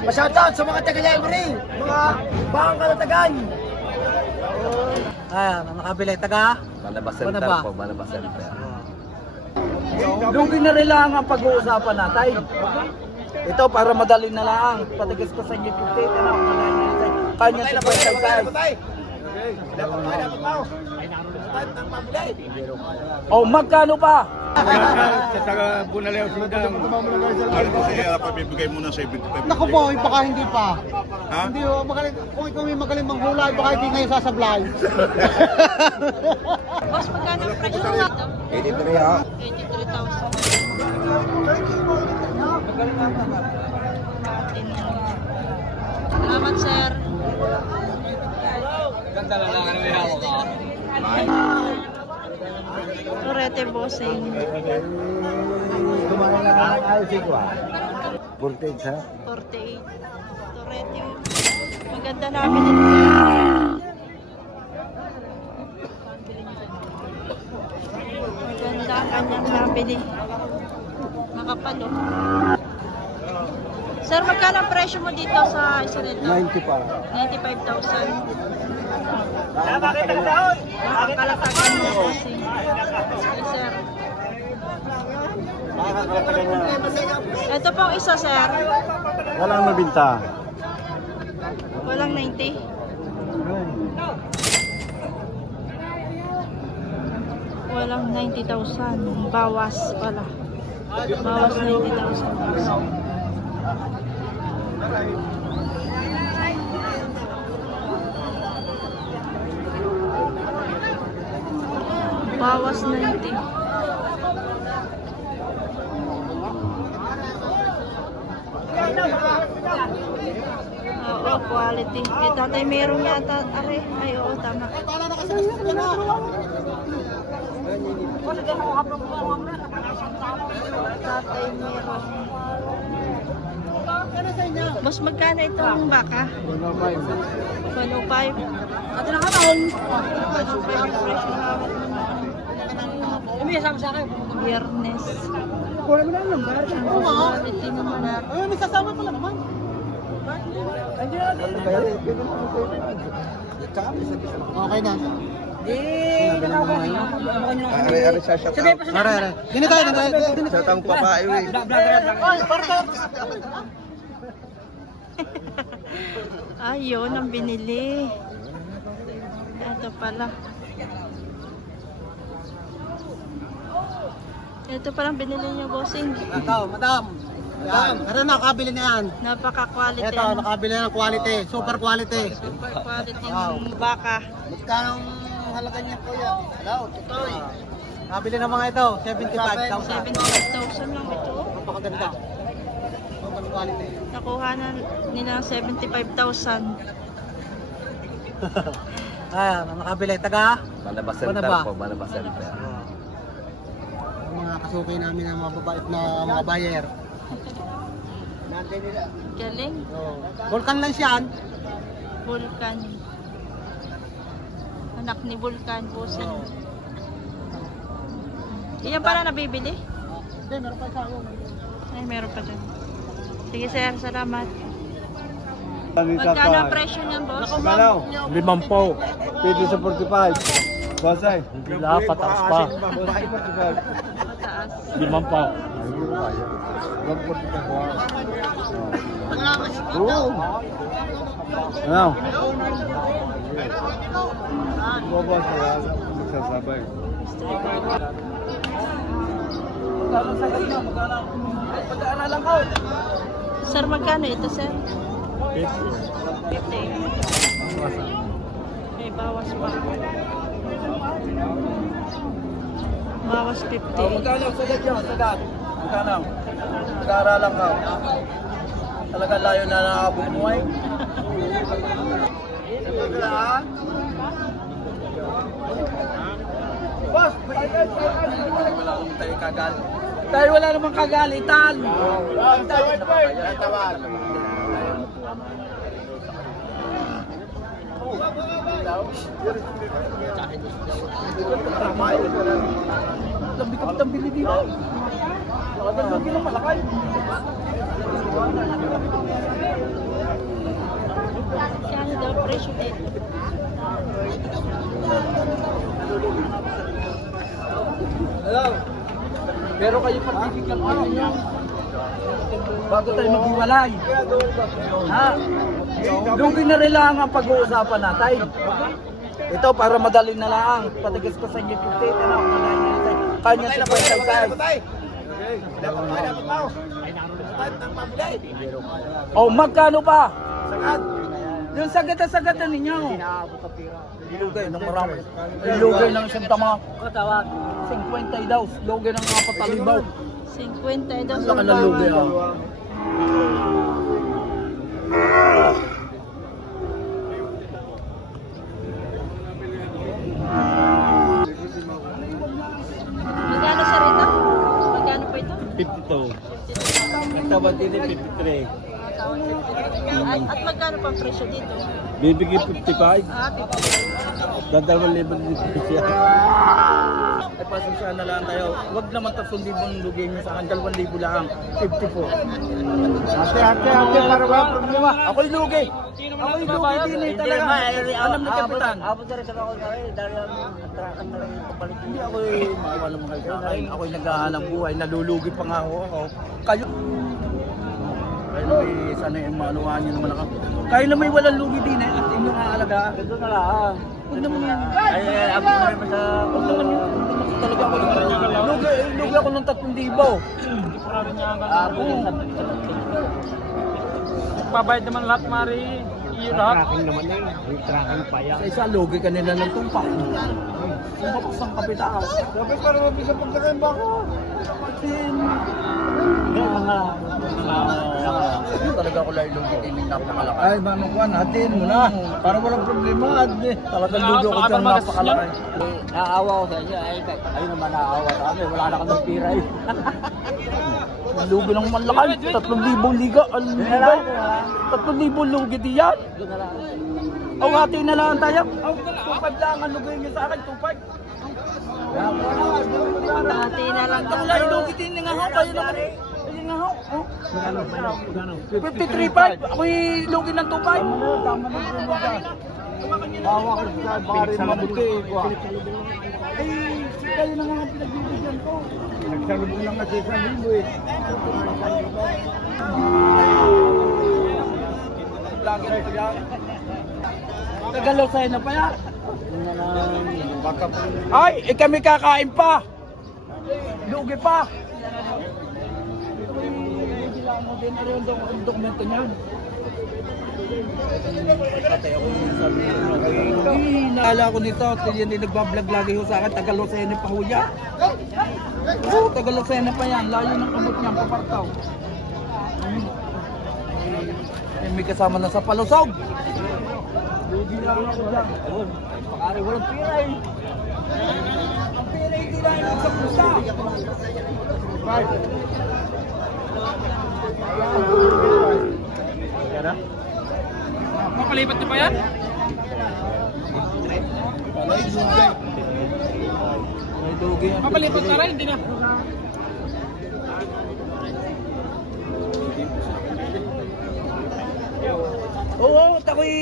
Pa-shoutout sa mga taga-library, mga bakang kalatagan. Ayan, ang nakabili, taga? Malabas Center po, Malabas Center. Yung kinarilang ang pag-uusapan natin. Ito para madali na lang. Patigas ko sa inyo 50. Kanya 50. Oh, magkano pa? Sa taga Bunalaw Sudang. Kaya pabibigay mo ng 75. Naku po, baka hindi pa. Ha? Hindi oh, magaling, kung ikaw may magaling manghulay, baka hindi ngayon sasablay. Boss, magkano ang presyo nito? 83 ha? 83,000. Salamat, sir. Ganda na lang ang hinawa ka. Torete bossing. Kumain na ka ng ayos ko ha? 48 ha? 48. Torete. Maganda namin ito. Maganda ang kanyang nabili. Makapalo. Sir, magkano ang presyo mo dito sa isa nito? 90 pa. 95,000. Nakakalatagan mo bossing. Ay, sir. Ito pong isa, sir. Walang mabinta. Walang 90. Walang 90,000. Bawas pala. Bawas 90,000. Bawas 90. Oo, quality. Eh, tatay meron yata. Are, ay oo, tama. Tatay meron. Boss, magkano itong baka? 105. 105. Ate na katawan. 105 yung presyo hawak mo na. May sama sa akin. Biyernes. Wala mo na lang, ba? Quality naman. Ay, may sasama pala naman. Okay na. Ari sa shot out. Dini tayo, dini tayo. Shot ang babae eh. Ayun, ang binili. Ito pala. Ito palang binili niyo, bossing. Ikaw, madam. Yan, pero nakabili na yan. Napaka-quality. Ito, nakabili na ng quality, super quality. Super quality ng baka. Magkano halaga niya, kuya? Hello, tutoy. Nakabili na mga ito, 75,000. 75,000 lang ito. Napakaganda. Super quality. Nakuha na nila ng 75,000. Ayan, ang nakabili, taga? Malabas Center po, Malabas Center. Ang mga kasukay namin ng mga babait na mga buyer. Galing. Vulcan lang siyan. Vulcan. Anak ni Vulcan, bossing. Iyan pala nabibili? Hindi, meron pa isa yun. Ay, meron pa dun. Sige, sir. Salamat. Magkano ang presyo niyan, boss? 50. Pwede sa 45. Basay. Hindi lang, pataas pa. Mataas. 5 pa. Oo. Ano? Babas na magsasabay. Sir, magkano ito, sir? 50. 50. May bawas pa. Bawas 50. Magkano sagad yan, sagad? Magkano? Nag-aaralan ka. Talaga layo na nakabot mo eh. Boss, wala naman tayo kagalit. Tayo wala namang kagalitan. Tawag. Lambi-lambi dito. Nakadalawin ng malakay. presyo dito? Pero kayo pagbibigyan ko ninyo. Bago tayo maghiwalay. Ha? Lugi na rin lang ang pag-uusapan natin. Ito para madali na lang. Patigas ko sa inyo 50. Kanya 55. Oh, magkano pa? Yung sagatan ninyo. Ilugay ng marami. Ilugay ng isang tama. 50 daw. Ilugay ng mga patalibaw. 50 daw. Laki na lugay ah. Magkano sa rito? Magkano po ito? 52. Nagtabat din 53. At magkano pa ang presyo dito? Bibigay 55. Ah, 50. Dadalawang libo din siya. Ay pasensya na lang tayo. Huwag naman 3,000 lugay niyo sa akin. 2,000 lang. 50 po. Ate, para wala problema. Ako'y lugay. Ako'y lugay din eh talaga. Alam na kapitan. Abo sa rin sa ako dahil ang atrakan na rin kapalit. Hindi ako'y mawala mga kayo sa akin. Ako'y naghahanap buhay. Nalulugi pa nga ako. Kayo. Kaya may sana yung maanuhan nyo naman ako. Kaya na may walang lugi din eh. At inyong aalagaan. Ito na lang. Huwag naman yan. Ay, abo na rin sa... Huwag naman yun. Talaga ako. Lugi ako ng 3,000. Abo din sa... Pabayad naman lahat, Mari. Iyo lahat. Tracking naman yun. May tracking pa yan. Sa isa, lugi kanila ng tumpak. Tumpak sa kapitaan. Dapat para mabisa pagkakain ba ako? Yung talaga ko lang lugi din yung napakalaki. Ay, manukuan, hatiin mo na. Para walang problema. Talagang lugi ako dyan napakalaki. Naawa ko sa inyo. Ay naman naawa sa amin. Wala na kami pira eh. Lugi lang malaki. 3,000 liga. Ang liga. 3,000 lugi di yan. Ang hati na lang tayo. 2,500 lang ang lugi niyo sa akin. 2,500. Hati na lang daw. Wala yung lugi din nga ho. Kayo naman. Ayun nga ho. 53,500. Ako'y lugi ng 2,500. Tama na rin mo ka. Bawa ka sa bari mabuti. Eh, kayo na nga pinagbibigyan ko. Nagsalubong lang kasi sa libo eh. Lagi na ito yan. Tagalaw sa'yo na pa yan. Ay, kami kakain pa. Lugi pa. Kailangan mo din ang dokumento niyan. Naala ko nito, yan yung nagbablog lagi ho sa akin, Tagaloceana pa ho yan. Oo, Tagaloceana pa yan, layo ng abot niyan, papartaw. May kasama na sa Palusog. Lugi lang ako dyan. Pakari walang pira eh. Ang pera hindi lang sa pusa. Kaya Mapalipat niyo pa yan? May lugi yan. Mapalipat na rin, hindi na. Oo, tako'y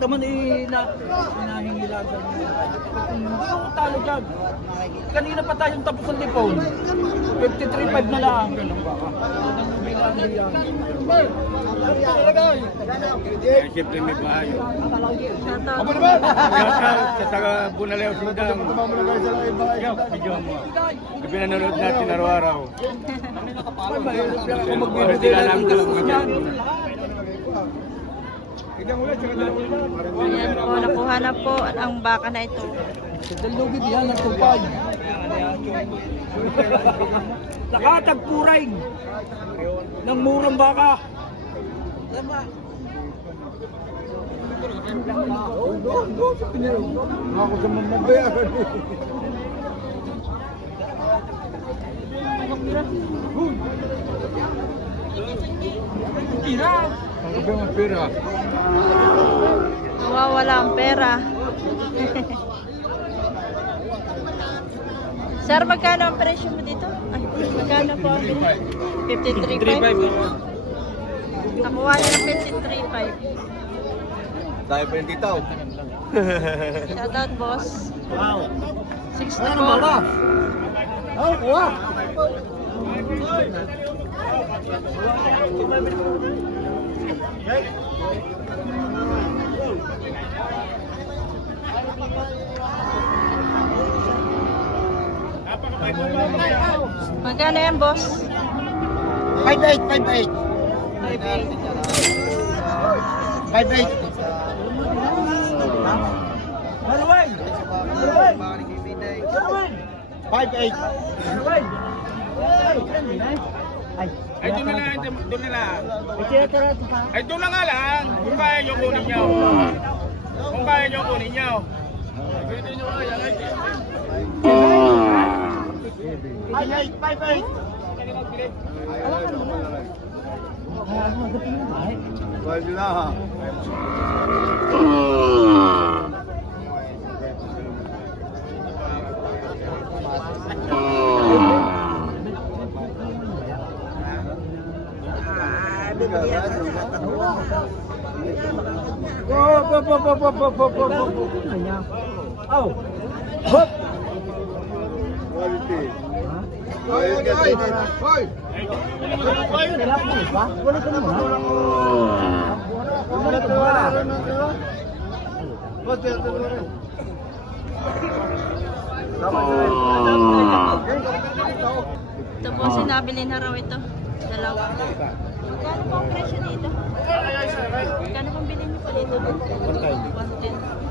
taman hinahingilan sa inyo. Oo, talo dyan. Kanina pa tayong tapos ang lipon. 53,500 na lang. Siyempre may bahay. Shoutout. Sa taga Bunalaw, Sudang. Video mo. Pinanonood natin araw-araw. Mahirap yan ako Pwede magbibigay na ng lang tigas talaga yan. Ayan po, nakuha na po ang baka na ito. Dalugid yan, nagtupad. Nakatagpuray ng murang baka. ako sa mamabayaran eh. Ako ba ang pira? Nawawala ang pera. Sir, magkano ang presyo mo dito? Ay, magkano po ang presyo? 53.5? Nakuha niya ng 53.5. Tayo pa yung titaw. Shoutout, boss. Wow. 64. Ano ba? Oh, kuha. Magkano yan, boss? 5-8, 5-8. 5-8. Marway! 5-8. Ay, doon na lang. Doon na lang. Ay, doon na nga lang. Kung kaya nyo kunin nyo. Kung kaya nyo kunin nyo. Pwede nyo kaya. 5-8. Pwede na ha. Ito po, sinabili na raw ito. Dalawa. Magkano po ang presyo dito? Magkano pong bilhin niyo po dito? 110. 110.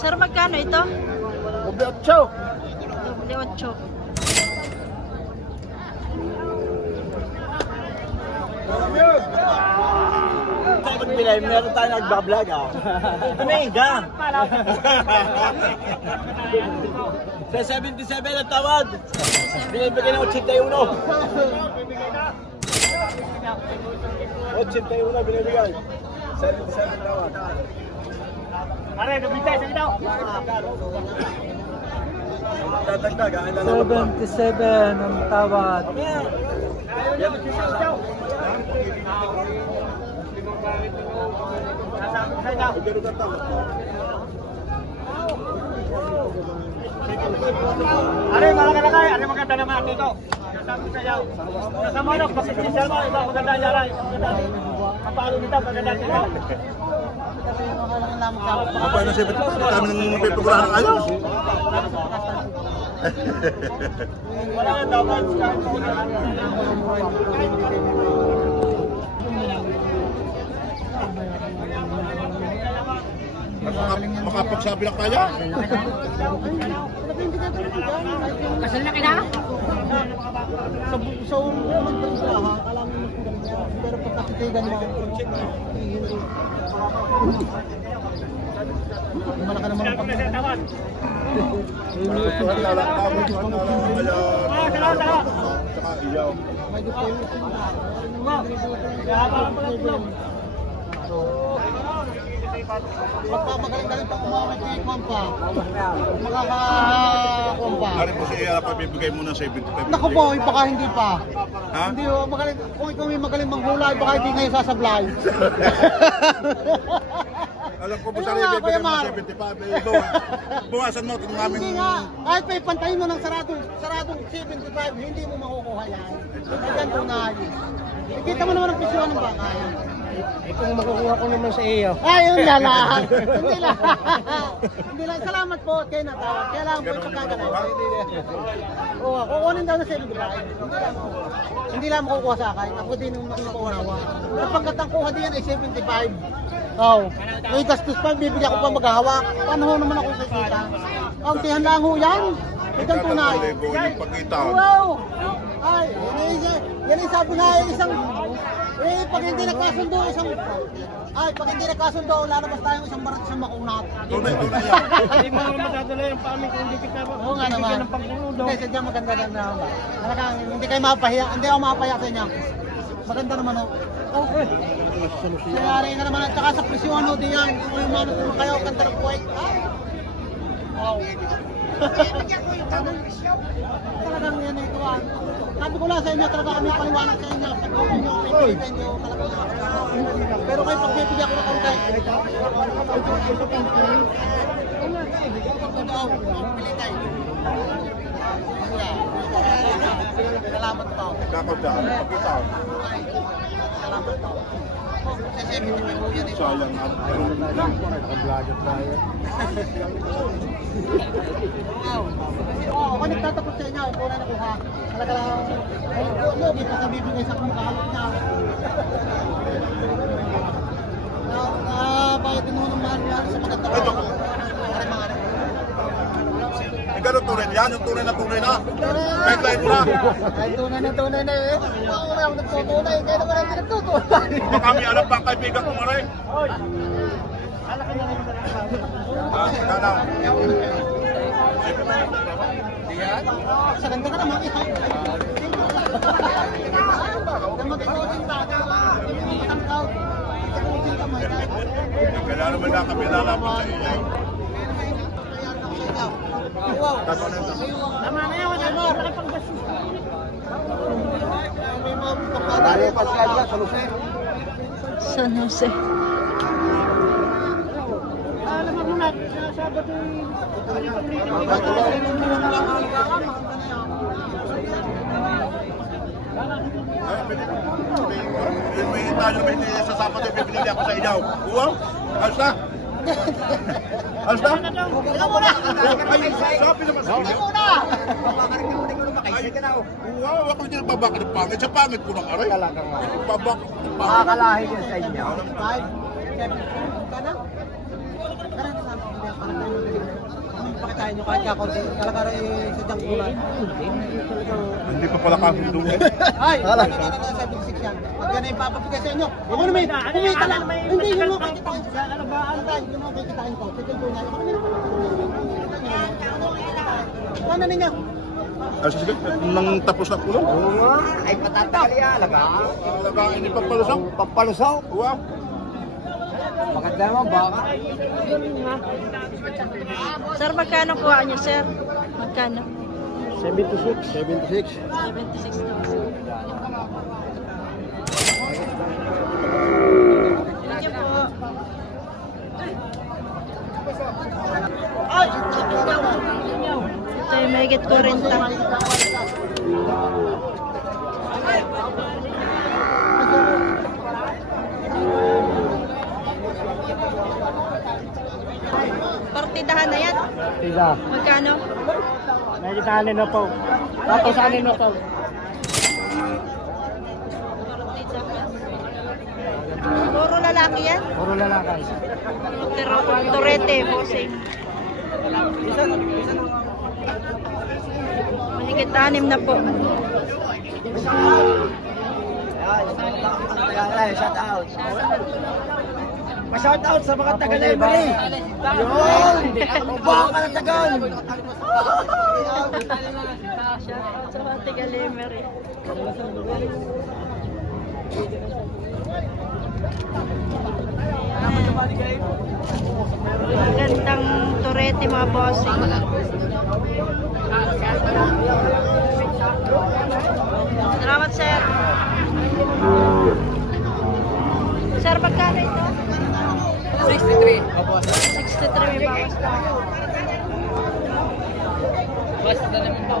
Sir, magkano ito? Doble 8. Meron tayo nagbablog ah. Tumingin ka. Sa 77 ang tawad. Binibigyan ng 81. 81 binibigyan. 77 tawad. Are, nabitay sa ito. Tatagdag, 77 ang tawad. Are, malaki-lakay. Are, maganda naman dito. Sabi sa iyo. Nasa manok, pasipisya mo. Iba, maganda niya rin. Kapalo nito, maganda dito. Kasi yung mga lang naman sa Apa na 75? Kami nang pipigurahan ng ayos. Wala nga dapat. Makapagsabi lang kaya? Kasal na kina? sa magpagsaha, alam mo mas maganda. Pero pag nakitigan mo, malaka naman ang pag-asawa. Saka iyaw. May detail. Pagka magaling-galing pang umawit si Kompa, makaka-Kompa. Ari po siya pabibigay muna 75. Naku po, baka hindi pa. Ha? Hindi ho, magaling, kung ikaw may magaling manghulay, baka hindi ngayon sasablay. Alam ko po Ayun sa nga, bibigay Kuya mo Mar. 75. Buwasan mo itong aming... Hindi nga, kahit may pantayin mo ng saradong 75, hindi mo makukuha yan. Ay, ganito na yun. Ikita mo naman ang presyo ng baka. Kung makukuha ko naman sa iyo. Ay, yun na lang. Hindi lang. Hindi lang. Salamat po kayo natawag. Kaya lang po yung pagkagalaw. Oo, kukunin daw na sa Ilbray. Hindi lang makukuha sa akin. Ako din yung makukuha. Kapagkat ang kuha din yan ay 75. Oo. May gastos pa, bibigyan ko pa maghahawa. Paano ho naman ako kikita? Kauntihan lang ho yan. Ito ang tunay. Yung pagkita. Wow! Ay, yan ay sabi na isang Eh, pag hindi nagkasundo pag hindi nagkasundo, lalabas tayong isang barat sa makunat. Tunay yan. Hindi mo madadala yung paming kung hindi kita Oo nga naman. Hindi, sadya maganda na naman. Talagang hindi kayo mapahiya, hindi ako mapahiya sa inyo. Maganda naman ho. Okay. Kaya rin na naman, at saka sa presyon ho diyan, kung yung manot naman kayo, kanta ng buhay. Wow. Talagang yan ito sabi ko lang sa inyo, talaga kami paliwanag sa inyo. Pag gawin nyo, pipilitin nyo, talagang pero kayo pag bibigyan ko na konti. Salamat po. Kakabdaan. Pagkita. Salamat po. Sayang nga. Naka-vlogger tayo. Ako nagtatapos sa inyo, ikaw na nakuha. Talaga lang, hindi pa sabihin ko sa kumakahalap niya. Bakit din mo nung mahal sa maganda ko? Ito. Ganun tunay yan, yung tunay na. Backline mo na. Ay, tunay na eh. Ako na ako nagtutunay, kaya naman natin nagtutunay. Baka kami alam pa ang kaibigan ko maray. Sana. Sa ganda ka naman, ikaw. Mag-coaching ka, matangkaw. Mag-coaching ka, Kaya naman na kami lalaban sa inyo. wow. Tama na yun, ano? San Jose. Alam mo na, Sabado May tayo naman hindi sa sapat yung bibili ako sa inyo. Wow! Ayos na? Ayos na? Ikaw muna! Ay, sabi naman sa inyo. Muna! Wow, ako hindi nagbabaka ng pangit. Sa pangit ko ng aray. Babak. Makakalahin yan sa inyo. 5, 7, ka na? Karang na lang. Pakitahin nyo kahit kakunti. Talaga rin sa diyang kulay. Hindi pa pala kami doon. Ay! Wala na 7-6 yan. Pag yan ay papapigay sa inyo. Ako naman, kumita lang. Hindi yun mo kikitain ko. Ano ba? Yun mo kikitain ko. Sige ko na. Paano ninyo? Ay, sige, nang tapos na kulong. Oo nga, ay patatagal yan. Talaga, hindi pa palusaw. Pampalusaw. Wow. Maganda naman baka. Sir, magkano kuha niyo, sir? Magkano? 76. 76,000. Thank you po. Ay! Ito yung mahigit 40. Partidahan na yan. Tiga. Magkano? Nakikitahanin na po. Tapos anin na po. Puro lalaki yan? Puro lalakay. Torete, bossing. Mahigit 6 na po. Shout out. Pa-shout out sa mga taga-library. Yun! Baka ka ng tagal. Shoutout sa mga taga-Lemery. Magandang Torete mga bossing. Salamat, sir. Sir, magkano ito? 63. 63 may bawas na. Basta na naman po.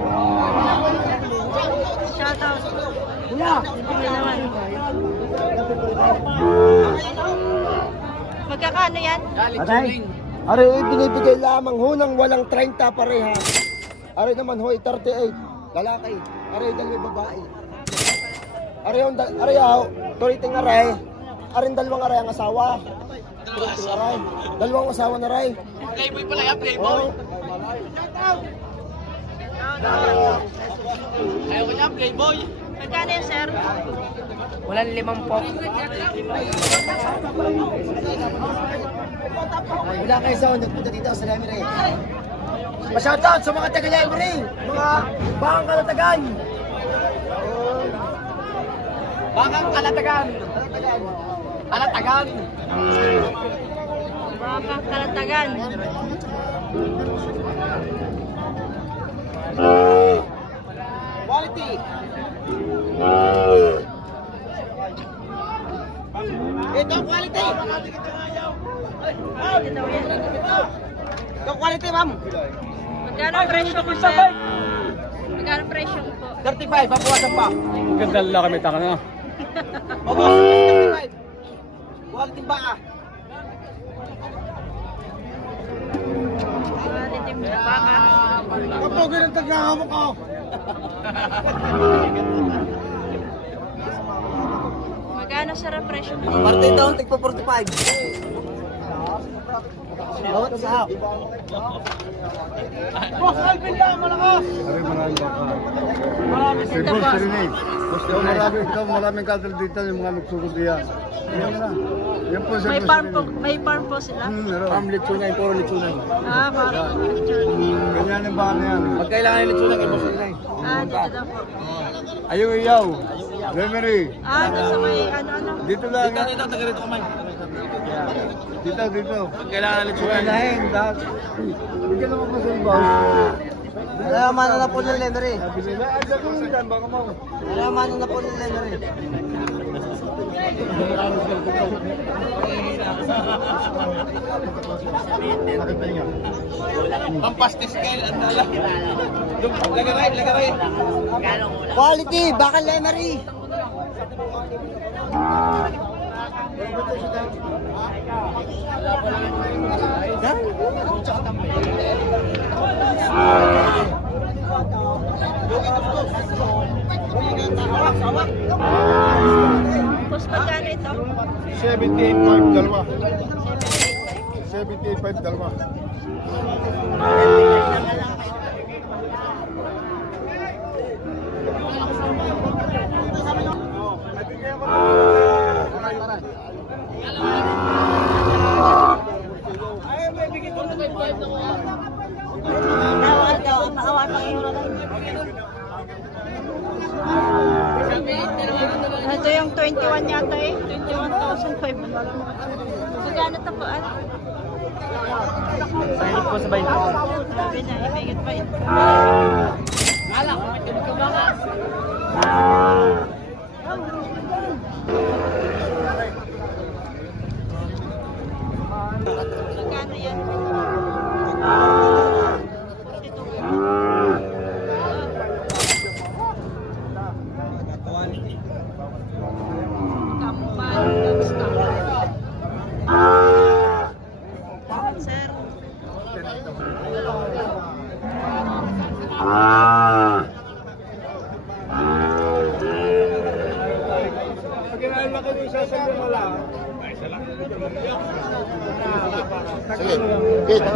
Shoutout. Wala. Hindi naman. Magkakano yan? Aray, aray, binibigay lamang ho ng walang 30 pareha. Aray naman ho, 38. Lalaki. Aray, dalawang babae. Aray, aray, tuliting aray. Aray, dalawang aray ang asawa. Tuliting aray. Dalawang asawa na aray. Playboy pala yan, playboy. Ayaw ko niya, playboy. Magkano yan, sir? Walang 5 po. Wala kayo sa unod, punta dito sa Lemery. Pa-shoutout sa mga taga-Lemery, mga bakang kalatagan. Bakang kalatagan. Kalatagan. Baka Kalatagan. Quality. Ito ang quality. Ito daw yan. Ito ang quality, ma'am. Magkano ang presyo ko, sir? Magkano ang presyo ko po? 35, babawasan pa. Ganda lang kami taka na. Babawasan 35. Quality baka. Quality mo baka. Kapag ng taga-hamok ako. Magkano, sir, ang presyo ko? Parte down, tigpa 45. Bawat sa Boss, Alvin lang, malakas! Marami Si Boss Renee. Maraming cattle dito yung mga magsugod diyan. Yan na. Yan po si May Boss farm po, Renee. may farm po sila. Meron. Litsunay, puro litsunay. Ah, parang picture. Ganyan yung bahan na yan. Pag kailangan yung litsunay, kay Boss Renee. Ah, dito daw po. Ayaw iyaw. Lemery. Ah, doon sa may ano-ano. Dito lang. Dito, taga rito kamay. Dito. Pag kailangan litsunay. Hindi ka naman masalbaw. Alaman na po ng Lemery. Sabi nila, ay gagawin dyan, baka mo. Alaman na po ng Lemery. Pampastis scale, ang dala. Lagaray. Quality, baka Lemery. Boss, magkano ito? 78.5 dalawa. 78.5 dalawa. Ito yung 21 yata eh. 21,500. Magkano ito po? Salit po sa 20. Sabi na, ibigit pa ito. Magkano yan? Sir.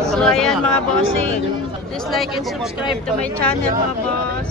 So ayan mga bossing, please like and subscribe to my channel mga boss.